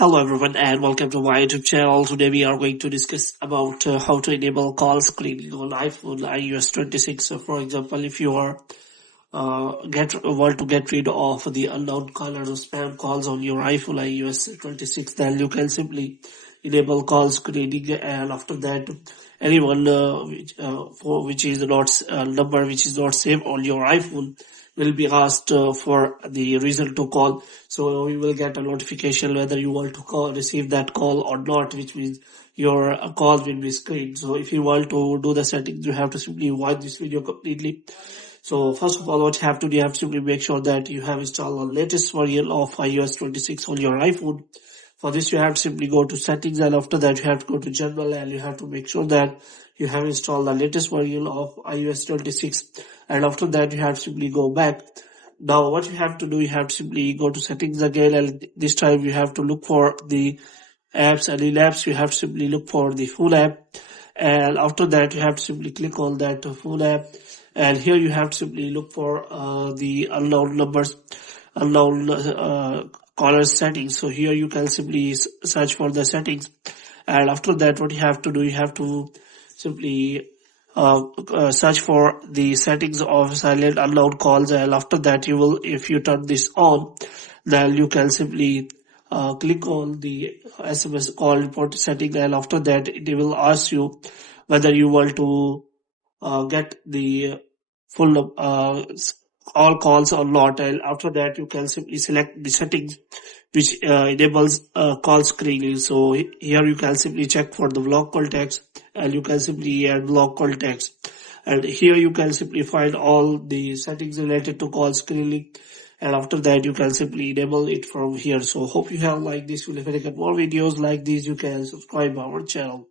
Hello everyone and welcome to my YouTube channel. Today we are going to discuss about how to enable call screening on iPhone iOS 26. So for example, if you are want to get rid of the unknown callers or spam calls on your iPhone iOS 26, then you can simply enable call screening, and after that anyone which is not number which is not saved on your iPhone will be asked for the reason to call. So you will get a notification whether you want to receive that call or not, which means your call will be screened. So if you want to do the settings, you have to simply watch this video completely. So first of all, what you have to do, you have to simply make sure that you have installed the latest version of iOS 26 on your iPhone. For this, you have to simply go to settings, and after that you have to go to general, and you have to make sure that you have installed the latest version of iOS 26, and after that you have to simply go back. Now what you have to do, you have to simply go to settings again, and this time you have to look for the apps, and in apps you have to simply look for the full app, and after that you have to simply click on that full app, and here you have to simply look for the unknown numbers, unknown caller settings. So here you can simply search for the settings, and after that what you have to do, you have to simply search for the settings of silent unknown calls, and after that you will, if you turn this on, then you can simply click on the SMS call report setting, and after that it will ask you whether you want to get the full all calls or not, and after that you can simply select the settings which enables call screening. So here you can simply check for the block call text, and you can simply add block call text, and here you can simply find all the settings related to call screening, and after that you can simply enable it from here. So hope you have liked this video. If you get more videos like these, you can subscribe our channel.